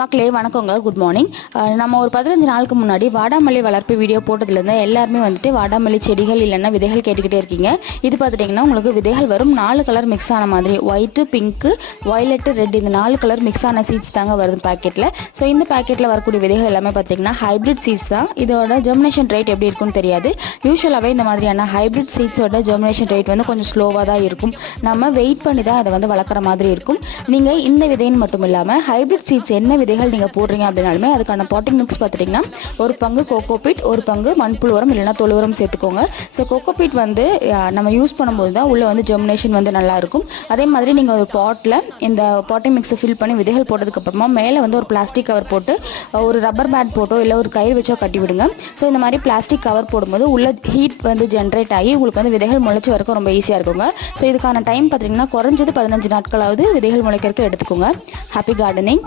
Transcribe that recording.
மக்களே வணக்கங்க, good morning. நம்ம ஒரு 15 நாளுக்கு முன்னாடி வாடாமல்லி வளர்ப்பு வீடியோ போட்டதுலேருந்து எல்லாருமே வந்துட்டு வாடாமல்லி செடிகள் இல்லைன்னா விதைகள் கேட்டுக்கிட்டே இருக்கீங்க. இது பார்த்துட்டிங்கன்னா உங்களுக்கு விதைகள் வரும் 4 கலர் மிக்ஸ் ஆன மாதிரி ஒயிட்டு, பிங்க்கு, வயலட்டு, ரெட் இந்த 4 கலர் மிக்ஸ் ஆன சீட்ஸ் தாங்க வருது பேக்கெட்டில். ஸோ இந்த பேக்கெட்டில் வரக்கூடிய விதைகள் எல்லாமே பார்த்திங்கன்னா ஹைப்ரிட் சீட்ஸ் தான். இதோட ஜெர்மினேஷன் ரேட் எப்படி இருக்குன்னு தெரியாது. யூஸ்வலாகவே இந்த மாதிரியான ஹைப்ரிட் சீட்ஸோட ஜெர்மினேஷன் ரேட் வந்து கொஞ்சம் ஸ்லோவாக தான் இருக்கும். நம்ம வெயிட் பண்ணி தான் அதை வந்து வளர்க்குற மாதிரி இருக்கும். நீங்கள் இந்த விதைன்னு மட்டும் இல்லாமல் ஹைப்ரிட் சீட்ஸ் என்ன விதைகள் நீங்கள் போடுறீங்க அப்படின்னாலுமே அதுக்கான பாட்டிங் மிக்ஸ் பார்த்துட்டிங்கன்னா ஒரு பங்கு கோகோபீட், ஒரு பங்கு மண்புழு உரம் இல்லைனா தொழு உரம் சேர்த்துக்கோங்க. ஸோ கோகோபீட் வந்து நம்ம யூஸ் பண்ணும்போது தான் உள்ளே வந்து ஜெர்மினேஷன் வந்து நல்லாயிருக்கும். அதே மாதிரி நீங்கள் ஒரு பாட்டில் இந்த பாட்டிங் மிக்ஸை ஃபில் பண்ணி விதைகள் போட்டதுக்கப்புறமா மேலே வந்து ஒரு பிளாஸ்டிக் கவர் போட்டு ஒரு ரப்பர் பேட் போட்டோ இல்லை ஒரு கயிறு வச்சோ கட்டி விடுங்க. ஸோ இந்த மாதிரி பிளாஸ்டிக் கவர் போடும்போது உள்ள ஹீட் வந்து ஜென்ரேட் ஆகி உங்களுக்கு வந்து விதைகள் முளைச்சி வரக்கும் ரொம்ப ஈஸியாக இருக்குங்க. ஸோ இதுக்கான டைம் பார்த்தீங்கன்னா குறைஞ்சது 15 நாட்களாவது விதைகள் முளைக்கிறதுக்கு எடுத்துக்கோங்க. Happy gardening.